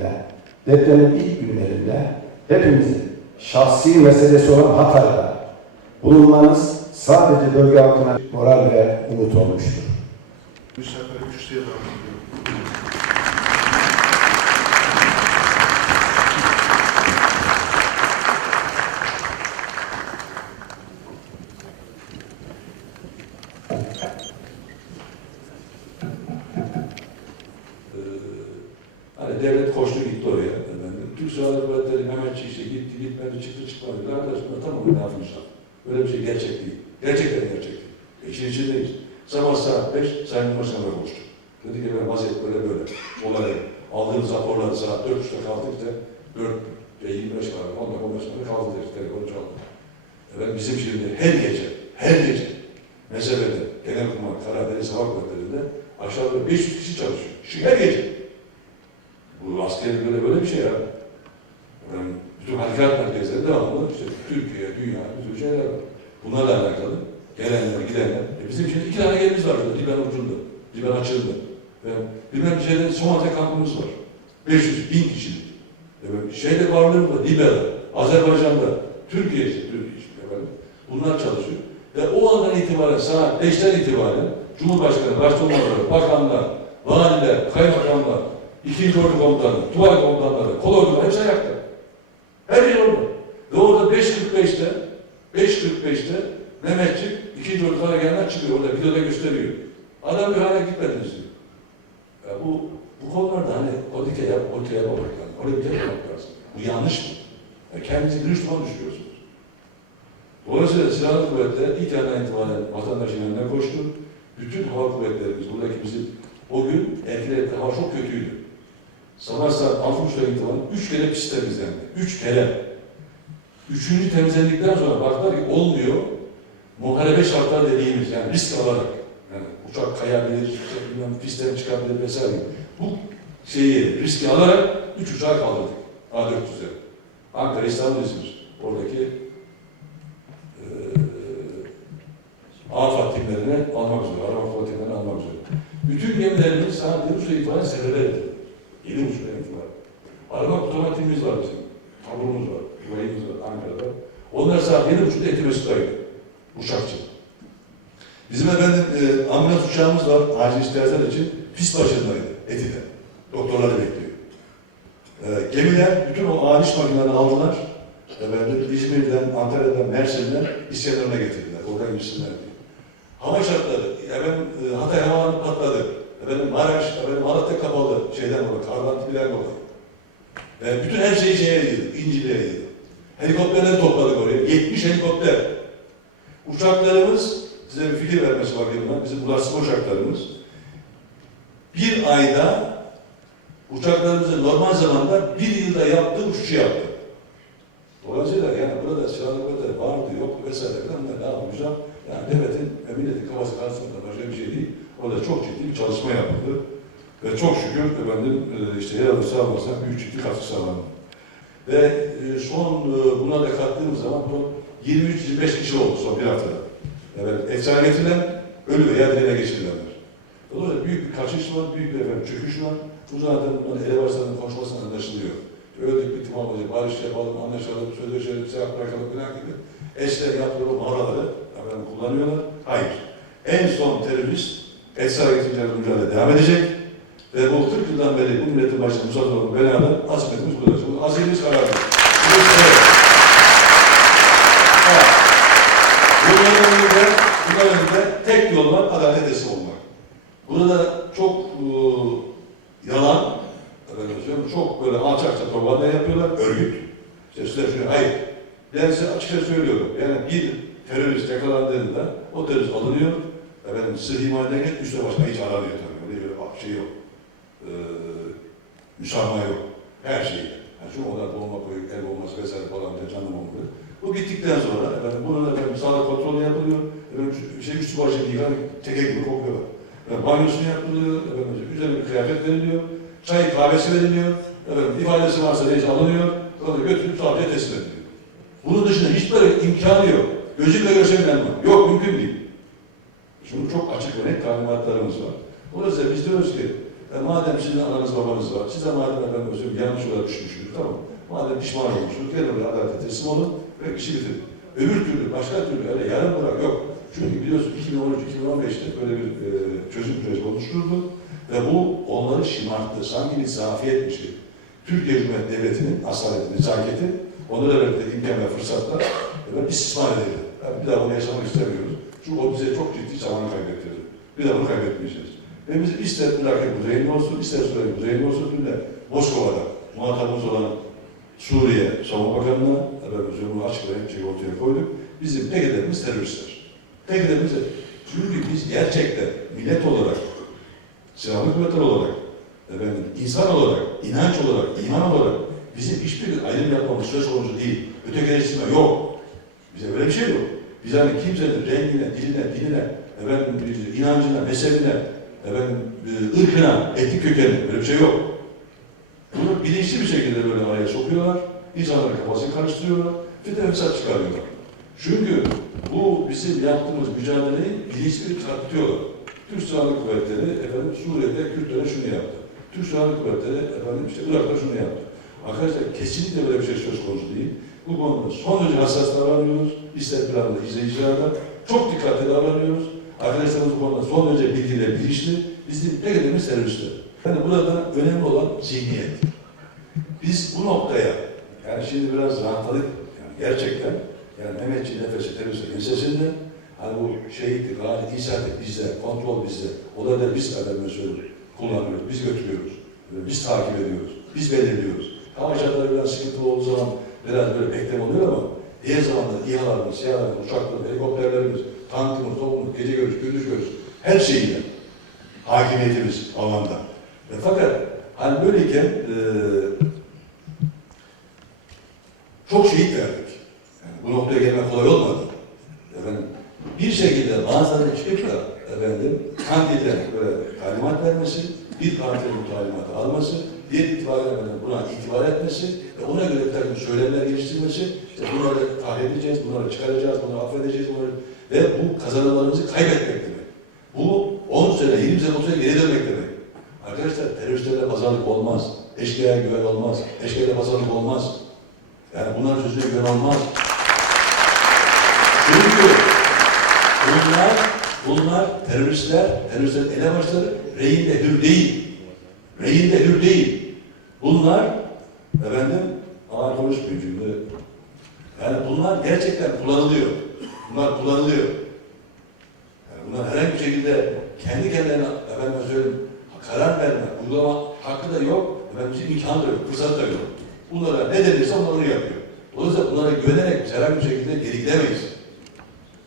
şekilde depremin ilk günlerinde hepimizin şahsi meselesi olan Hatay'da bulunmanız sadece bölge halkına moral ve umut olmuştur. Bu sefer güçlüye devam ediyorum. Ee, hani devlet koştu gitti oraya. Efendim. Türk Silahlı Mehmetçik işte gitti gitmedi çıktı çıkmadı. dedi. Arkadaş bunlar tamam ne yapmışlar? Böyle bir şey gerçek değil. Gerçekten gerçek değil. İşin içindeyiz. Sabah saat 5 Sayın Cumhurbaşkanı'na konuştuk. Dedi ki ben vaziyet böyle böyle. Olayı aldığımız raporları saat 4.30'da kaldık da 4 ve 25 var. 10 dakika 15 dakika kaldı dedi. Telefonu çaldı. Efendim bizim şimdi her gece, her gece mezhebede, Genelkurmay, Karadeniz Hava Kuvvetleri'nde aşağıda 500 kişi çalışıyor. Şu her gece. Bu askerin böyle böyle bir şey ya. Yani bütün harekat merkezleri devamlı işte Türkiye, dünya, bütün şeyler var. Bunlarla alakalı gelenler, gidenler. E bizim şimdi iki tane gemimiz var şurada, Liben ucunda. Liben açıldı. Ve bilmem bir şeyde Somata kampımız var. 500, 1000 kişilik. Evet, şeyde varlığımız var, Libya'da, Azerbaycan'da, Türkiye Türkiye efendim. Bunlar çalışıyor. Ve o andan itibaren saat 5'ten itibaren Cumhurbaşkanı, Başkomandanları, bakanlar, valiler, kaymakamlar, ikinci ordu komutanı, tuval komutanları, kol orduları hepsi ayakta. Her yer orada. Ve orada 5.45'te 5.45'te Mehmetçik ikinci ordu karargahından çıkıyor orada videoda gösteriyor. Adam bir hale gitmediniz diyor. Ya bu, bu konularda hani odike yap, odike yapmamak lazım. Oraya bir yapmamak lazım. Bu yanlış mı? Ya kendinizi bir düşman düşürüyorsunuz. Dolayısıyla silahlı kuvvetler ilk andan itibaren vatandaşın önüne koştu. Bütün hava kuvvetlerimiz, buradaki bizim o gün Erkilet'te hava çok kötüydü. Sabah saat 6.30'da itibaren üç kere pist temizlendi. Üç kere. Üçüncü temizlendikten sonra baktılar ki olmuyor. Muharebe şartları dediğimiz yani risk alarak yani uçak kayabilir, pistten çıkabilir vesaire. Bu şeyi riski alarak üç uçağı kaldırdık. A400'e. Ankara İstanbul İzmir. Oradaki eee AFAD timlerine almak üzere, arama AFAD timlerine almak üzere. Bütün gemilerimiz saat 7.30'da itibaren sefere edildi. 7.30'da itibaren. Arama otomatikimiz var bizim. Taburumuz var, güvenliğimiz var Ankara'da. Onlar saat 7.30'da Etimesgut'taydı. Uçakçı. Bizim efendim e, ambulans uçağımız var acil ihtiyaçlar için. Pist başındaydı Eti'de. Doktorları bekliyor. E, gemiler bütün o aniş makinelerini aldılar. Efendim İzmir'den, Antalya'dan, Mersin'den isyanlarına getirdiler. Oradan gitsinler diye. Hava şartları, efendim e, Hatay Havaalanı patladı. Efendim Maraş, efendim Malatya kapalı şeyden dolayı, kardan tipinden dolayı. E, bütün her şeyi şeye yayıldı, İncil'e yayıldı. Helikopterleri topladık oraya. 70 helikopter. Uçaklarımız, size bir fikir vermesi bakımından, bizim ulaştırma uçaklarımız bir ayda uçaklarımızı normal zamanda bir yılda yaptığı uçuşu yaptı. Dolayısıyla yani burada silahlı kuvvetler vardı, yoktu vesaire falan da ne yapacağım? Yani devletin ve milletin kafası karşısında başka bir şey değil. Orada çok ciddi bir çalışma yapıldı. Ve çok şükür efendim e, işte yer alırsa alırsa büyük ciddi katkı sağlandı. Ve e, son e, buna da kattığımız zaman bu 23-25 kişi oldu son bir haftada. Evet, eczane getirilen ölü veya direne geçirilenler. Dolayısıyla büyük bir kaçış var, büyük bir efendim çöküş var. Bu zaten bunların elebaşlarının konuşmasından anlaşılıyor. Öldük bir tamam olacak, barış yapalım, anlaşalım, sözleşelim, silah bırakalım falan gibi. Eşler yaptığı mağaraları efendim, kullanıyorlar. Hayır. En son terörist Esra getiricilerle mücadele devam edecek. Ve bu 40 yıldan beri bu milletin başına Musa Doğru beraber azmetimiz budur. Bu azilimiz evet. Ha. Bunların önünde, bunların önünde tek yol var, adalete teslim olmak. Burada çok ıı, yalan, efendim çok böyle alçakça propaganda yapıyorlar, örgüt. İşte size şunu, hayır. Ben size açıkça söylüyorum, yani bir terörist yakalandığında o terörist alınıyor, efendim sırrı imaden git, üstüne başına hiç aranıyor tabii, öyle bir şey yok. Ee, müsamaha yok, her şey. Yani şu onlar bomba koyup, el bombası vesaire falan diye canlı bomba. Bu bittikten sonra efendim bunun efendim sağlık kontrolü yapılıyor, efendim şey üstü başı yıkan teke gibi kokuyorlar. Yani banyosunu yapılıyor, efendim üzerine bir kıyafet veriliyor, çay kahvesi veriliyor, efendim ifadesi varsa reis alınıyor, sonra götürüp savcıya teslim ediliyor. Bunun dışında hiç böyle imkanı yok. Gözümle görsem inanmam. Yok mümkün değil. Şimdi çok açık ve net talimatlarımız var. Dolayısıyla biz diyoruz ki E, madem sizin ananız babanız var, siz de madem efendim özür yanlış olarak düşünmüşsünüz, tamam. Madem pişman olmuşsunuz, gelin oraya adalete teslim olun ve işi bitirin. Öbür türlü, başka türlü öyle yarım bırak yok. Çünkü biliyorsun 2013-2015'te böyle bir e, çözüm süreci oluşturuldu ve bu onları şımarttı, sanki bir zafiyetmiş gibi. Türkiye Cumhuriyeti Devleti'nin asaleti, nezaketi, onlara verdikleri imkan ve fırsatlar ve istismar edildi. Yani bir daha bunu yaşamak istemiyoruz. Çünkü o bize çok ciddi zaman kaybettirdi. Bir daha bunu kaybetmeyeceğiz. Ve biz ister Irak'ın kuzeyinde olsun, ister Suriye'nin kuzeyinde olsun, dün de Moskova'da muhatabımız olan Suriye Savunma Bakanı'na efendim, bunu açıklayan şey ortaya koyduk. Bizim tek hedefimiz teröristler. Tek hedefimiz de- çünkü biz gerçekten millet olarak, silahlı kuvvetler olarak, efendim, insan olarak, inanç olarak, iman olarak bizim hiçbir ayrım yapmamız söz konusu değil. Ötekileştirme yok. Bize böyle bir şey yok. Biz hani kimsenin rengine, diline, dinine, efendim, inancına, mezhebine, efendim, e, ırkına, etnik kökenine böyle bir şey yok. Bunu bilinçli bir şekilde böyle araya sokuyorlar. İnsanların kafasını karıştırıyorlar. Fitne fesat çıkarıyorlar. Çünkü bu bizim yaptığımız mücadeleyi bilinçli bir tartıyorlar. Türk Silahlı Kuvvetleri efendim Suriye'de Kürtlere şunu yaptı. Türk Silahlı Kuvvetleri efendim işte Irak'ta şunu yaptı. Arkadaşlar kesinlikle böyle bir şey söz konusu değil. Bu konuda son derece hassas davranıyoruz. İster planda, izleyicilerde çok dikkatli davranıyoruz. Arkadaşlarımız bu konuda son derece bilgili ve bilinçli. Bizim tek hedefimiz teröristler. Yani burada önemli olan zihniyet. Biz bu noktaya, yani şimdi biraz rahatladık, yani gerçekten, yani Mehmetçi nefesi terörist ensesinde, hani bu şehitlik, gayet isadet bizde, kontrol bizde, olayları biz efendime söylüyoruz, kullanıyoruz, biz götürüyoruz, biz takip ediyoruz, biz belirliyoruz. Hava şartları biraz sıkıntılı olduğu zaman biraz böyle bekleme oluyor ama diğer zamanda İHA'larımız, SİHA'larımız, uçaklarımız, helikopterlerimiz, tankımız, topumuz, gece görüş, gündüz görüş, her şeyiyle hakimiyetimiz alanda. E, fakat hani böyleyken e, çok şehit verdik. Yani bu noktaya gelmek kolay olmadı. Efendim, bir şekilde bazıları çıkıp da efendim kandilden böyle talimat vermesi, bir partinin talimatı alması, diğer itibaren buna itibar etmesi ve ona göre bir takım söylemler geliştirmesi, işte bunları tahlil edeceğiz, bunları çıkaracağız, bunları affedeceğiz, bunları ve bu kazanımlarımızı kaybetmek demek. Bu 10 sene, 20 sene, 30 sene geri dönmek demek. Arkadaşlar teröristlerle pazarlık olmaz. Eşkıya'ya güven olmaz. Eşkıya'yla pazarlık olmaz. Yani bunların sözüne güven olmaz. Çünkü bunlar, bunlar teröristler, teröristlerin elebaşları rehin de hür değil. Rehin de hür değil. Bunlar, efendim, ağır konuşmayayım şimdi. Yani bunlar gerçekten kullanılıyor. Bunlar kullanılıyor. Yani bunlar herhangi bir şekilde kendi kendilerine efendim söyleyeyim karar verme, uygulama hakkı da yok, efendim imkanı da yok, fırsat da yok. Bunlara ne denirse onlar onu yapıyor. Dolayısıyla bunlara güvenerek herhangi bir şekilde geri gidemeyiz.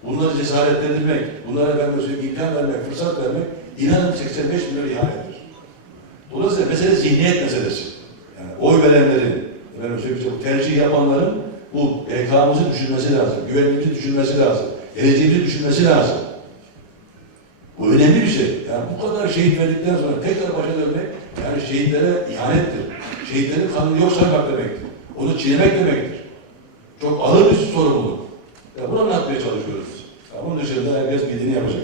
Bunları cesaretlendirmek, bunlara efendim söyleyeyim imkan vermek, fırsat vermek inanın 85 milyon ihanettir. Dolayısıyla mesele zihniyet meselesi. Oy verenlerin, efendim söyleyeyim tercih yapanların bu BK'mızı düşünmesi lazım, güvenliğimizi düşünmesi lazım, geleceğimizi düşünmesi lazım. Bu önemli bir şey. Yani bu kadar şehit verdikten sonra tekrar başa dönmek, yani şehitlere ihanettir. Şehitlerin kanını yok saymak demektir. Onu çiğnemek demektir. Çok ağır bir sorumluluk. Ya bunu anlatmaya çalışıyoruz. Ya bunun dışında herkes bildiğini yapacak.